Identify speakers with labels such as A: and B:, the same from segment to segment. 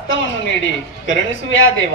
A: ಹಸ್ತವನ್ನು ನೀಡಿ ಕರುಣಿಸುವೆಯಾ ದೇವ?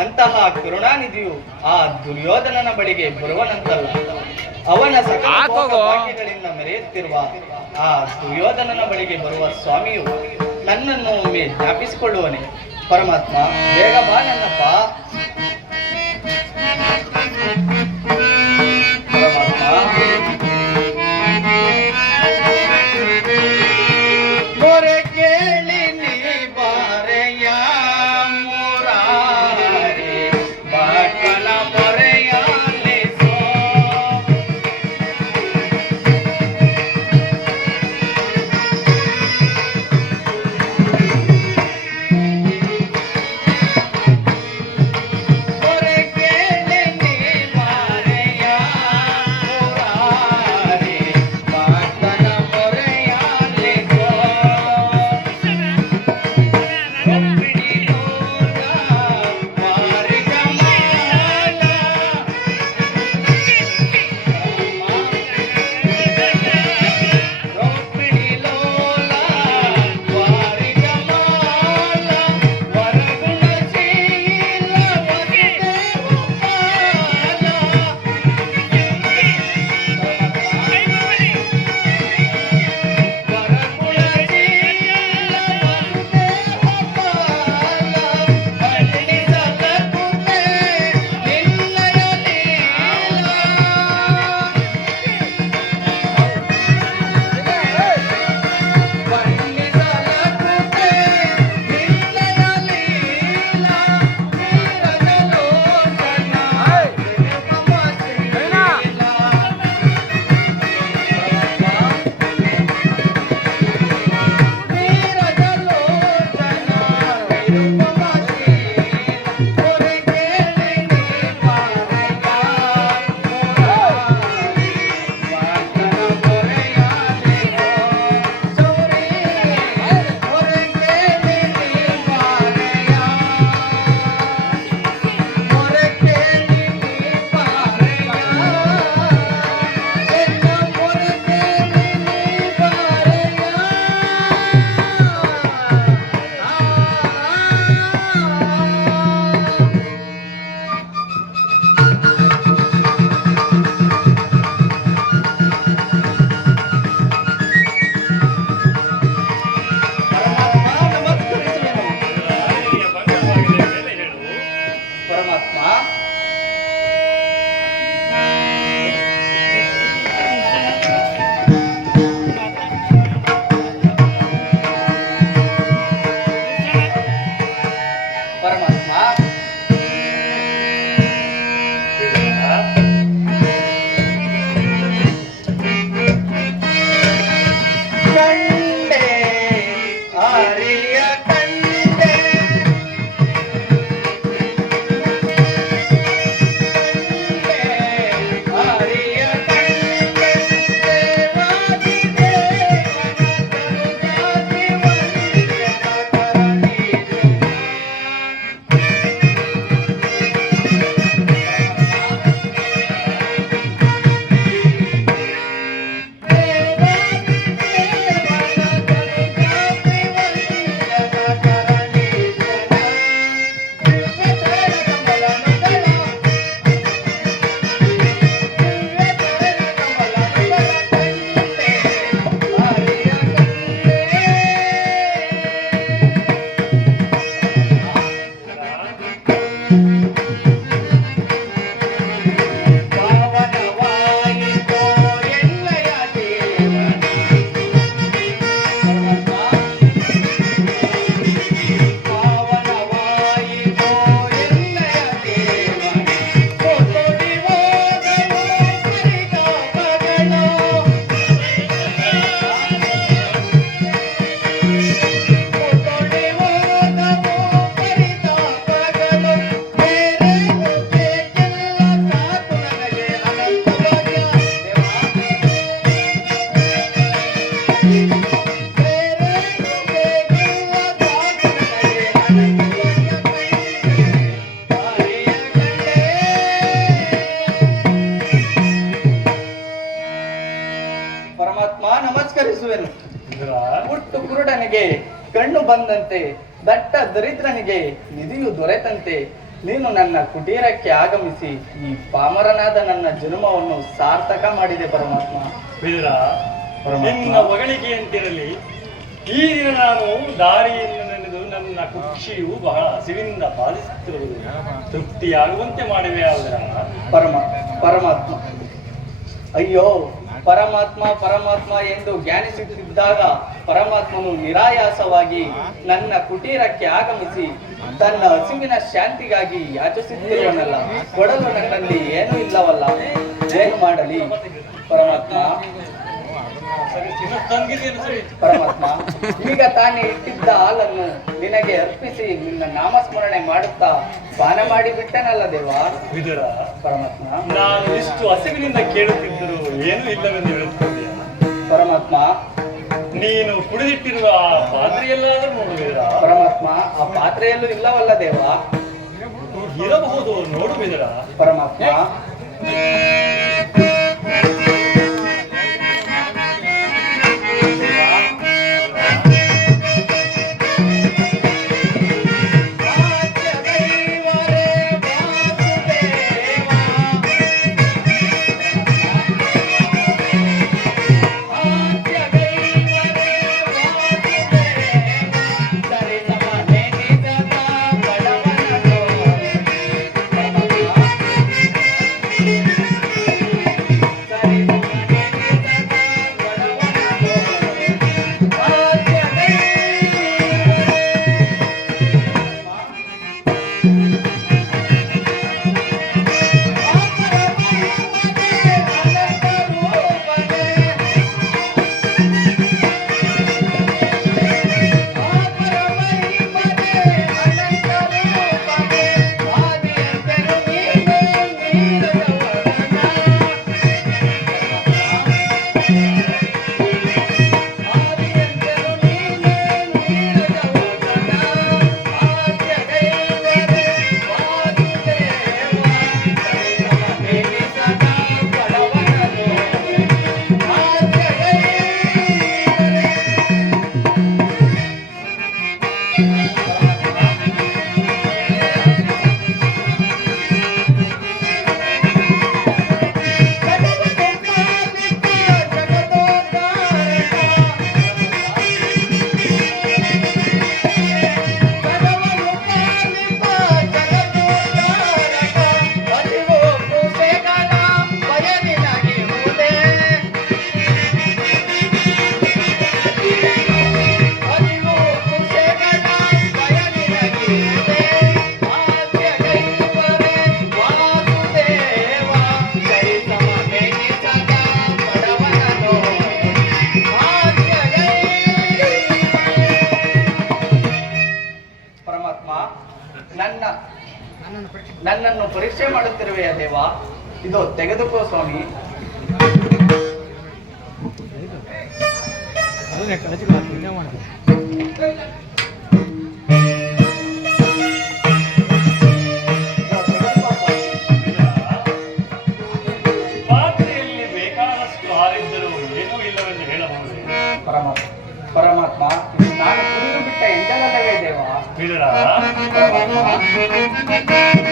A: ಅಂತಹ ಕರುಣಾನಿಧಿಯು ಆ ದುರ್ಯೋಧನನ ಬಳಿಗೆ ಬರುವನಂತಲ್ಲ. ಅವನ ಸಕಲ ಭೋಗ
B: ಹಾಕೋಗೋ.
A: ಮೆರೆಯುತ್ತಿರುವ ಆ ದುರ್ಯೋಧನನ ಬಳಿಗೆ ಬರುವ ಸ್ವಾಮಿಯು ನನ್ನನ್ನು ಒಮ್ಮೆ ಜ್ಞಾಪಿಸಿಕೊಳ್ಳುವನೇ. ಪರಮಾತ್ಮ ಬೇಗ ಬಾ ನನ್ನಪ್ಪ. ದರಿದ್ರನಿಗೆ ನಿಧಿಯು ದೊರೆತಂತೆ. ನೀನು ನನ್ನ ಕುಟೀರಕ್ಕೆ ಆಗಮಿಸಿ ಈ ಪಾಮರನಾದ ನನ್ನ ಜನ್ಮವನ್ನು ಸಾರ್ಥಕ ಮಾಡಿದೆ ಪರಮಾತ್ಮ. ವೀರ
C: ನಿನ್ನ ಹೊಗಳಿಕೆ ಅಂತಿರಲಿ. ಈ ದಿನ ನಾನು ದಾರಿಯನ್ನು ನೆನೆದು ನನ್ನ ಕುಕ್ಷಿಯು ಬಹಳ ಹಸಿವಿನಿಂದ ಬಾಧಿಸುತ್ತಿರುವುದು ತೃಪ್ತಿಯಾಗುವಂತೆ ಮಾಡಿವೆ ಅವರ
A: ಪರಮ ಪರಮಾತ್ಮ. ಅಯ್ಯೋ ಪರಮಾತ್ಮ ಪರಮಾತ್ಮ ಎಂದು ಜ್ಞಾನಿಸುತ್ತಿದ್ದಾಗ ಪರಮಾತ್ಮನು ನಿರಾಯಾಸವಾಗಿ ನನ್ನ ಕುಟೀರಕ್ಕೆ ಆಗಮಿಸಿ ತನ್ನ ಹಸಿವಿನ ಶಾಂತಿಗಾಗಿ ಯಾಚಿಸುತ್ತಿರುವನಲ್ಲ. ಕೊಡಲು ನನ್ನಲ್ಲಿ ಏನೂ ಇಲ್ಲವಲ್ಲ. ಏನು ಮಾಡಲಿ? ಪರಮಾತ್ಮ ಪರಮಾತ್ಮ ಈಗ ತಾನೇ ಇಟ್ಟಿದ್ದ ಹಾಲನ್ನು ನಿನಗೆ ಅರ್ಪಿಸಿ ನಿನ್ನ ನಾಮಸ್ಮರಣೆ ಮಾಡುತ್ತಾ ಪಾನ ಮಾಡಿ ಬಿಟ್ಟನಲ್ಲ ದೇವ?
C: ವಿದುರ
A: ಪರಮಾತ್ಮ.
C: ನಾನು ಇಷ್ಟು ಹಸಿವಿನಿಂದ ಕೇಳುತ್ತಿದ್ದರು ಏನೂ ಇಲ್ಲವೆಂದು ಹೇಳುತ್ತಿದ್ದೀಯ
A: ಪರಮಾತ್ಮ.
C: ನೀನು ಕುಡಿದಿಟ್ಟಿರುವ ಆ ಪಾತ್ರೆಯಲ್ಲಾದರೂ ನೋಡುವಿರ?
A: ಪರಮಾತ್ಮ ಆ ಪಾತ್ರೆಯಲ್ಲೂ ಇಲ್ಲವಲ್ಲ ದೇವ?
C: ಇರಬಹುದು ನೋಡು ವಿದುರ
A: ಪರಮಾತ್ಮ
C: ನನ್ನನ್ನು ಪರೀಕ್ಷೆ ಮಾಡುತ್ತಿರುವೆಯ ದೇವ? ಇದು ತೆಗೆದುಕೋ ಸ್ವಾಮಿ. ಇದೋ ಪರಮಾತ್ಮ ಪರಮಾತ್ಮ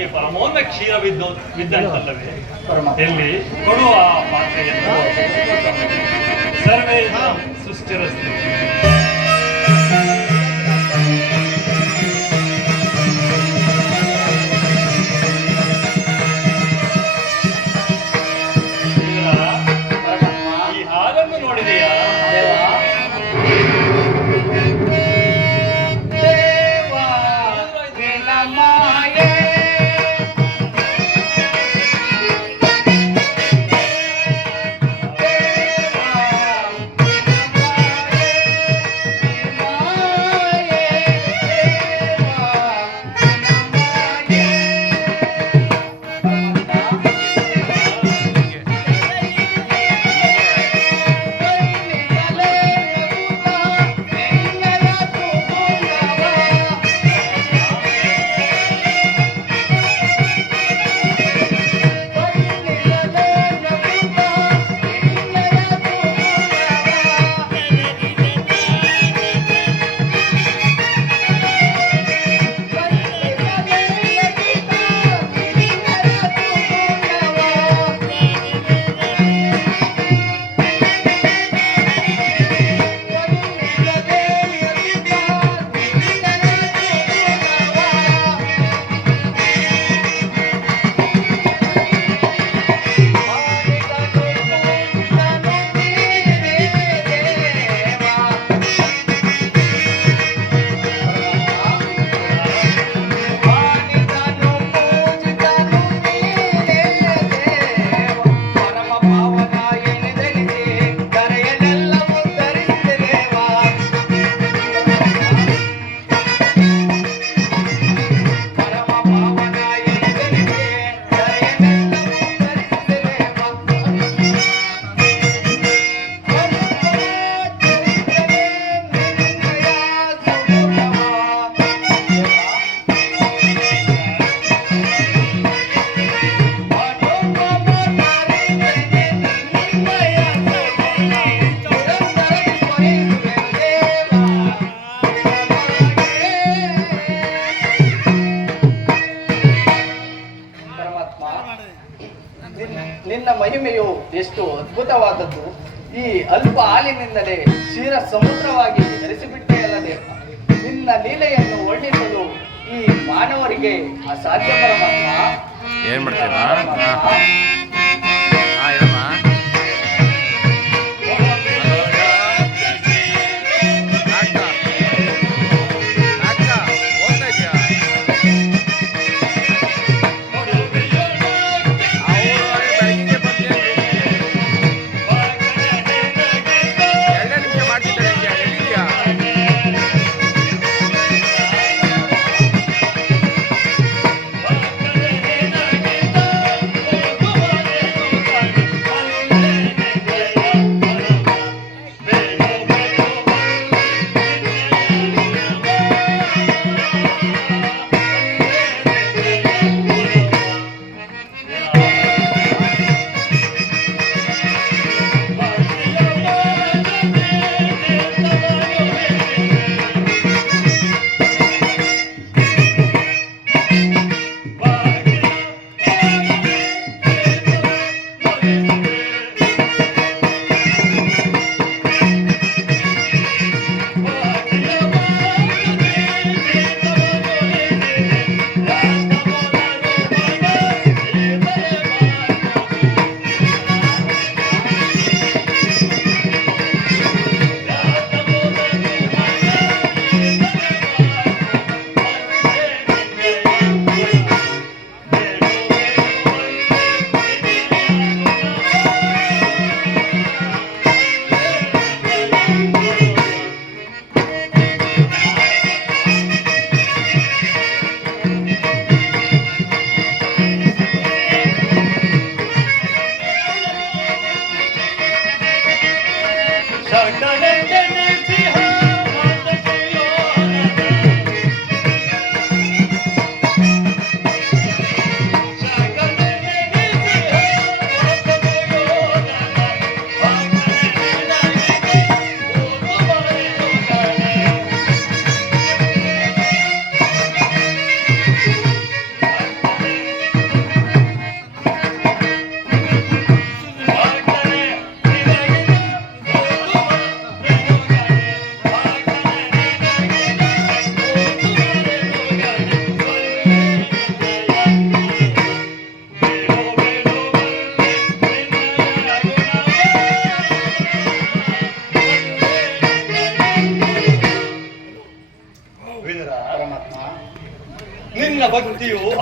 A: ನನಗೆ ಪರಮೋನ್ನ ಕ್ಷೀರ ಬಿದ್ದು ಬಿದ್ದಂತಲ್ಲವೇ ಎಲ್ಲಿ? ಕೊಡುವ ಪಾತ್ರೆಯನ್ನು ಸರ್ವೇ ಸುಸ್ಥಿರಸ್ತು.
C: ಅದ್ಭುತವಾದದ್ದು. ಈ ಅಲ್ಪ ಹಾಲಿನಿಂದಲೇ ಕ್ಷೀರ ಸಮುದ್ರವಾಗಿ ಅಲ್ಲದೆ ನಿನ್ನ ಲೀಲೆಯನ್ನು ವರ್ಣಿಸಲು ಈ ಮಾನವರಿಗೆ ಅಸಾಧ್ಯ ಪರಮಾತ್ಮ
D: ಏನ್ ಮಾಡ್ತೀರಾ?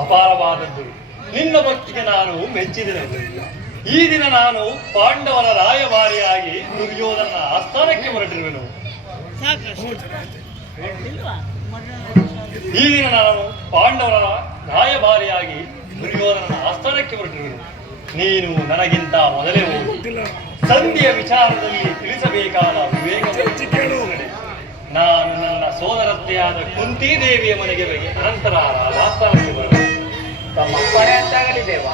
C: ಅಪಾರವಾದದ್ದು. ನಿನ್ನ ಭಕ್ತಿಗೆ ನಾನು ಮೆಚ್ಚಿದೆನು ಈ ದಿನ ನಾನು ಪಾಂಡವರ ರಾಯಭಾರಿಯಾಗಿ ದುರ್ಯೋಧನ ಆಸ್ಥಾನಕ್ಕೆ ಹೊರಟಿರುವೆನು. ಈ ದಿನ ನಾನು ಪಾಂಡವರ ರಾಯಭಾರಿಯಾಗಿ ದುರ್ಯೋಧನ ಆಸ್ಥಾನಕ್ಕೆ ಹೊರಟಿರುವೆನು. ನೀನು ನನಗಿಂತ ಮೊದಲೇ ಹೋಗು. ಸಂಧಿಯ ವಿಚಾರದಲ್ಲಿ ತಿಳಿಸಬೇಕಾದ ವಿವೇಕ. ನಾನು ನನ್ನ ಸೋದರತ್ತೆಯಾದ ಕುಂತಿ ದೇವಿಯ ಮನೆಗೆ ಅನಂತರ ಆಸ್ಥಾನಕ್ಕೆ ಬರಬೇಕು.
A: ತಮ್ಮ ಅಂತ ಅಂತಾಗಲಿ ದೇವ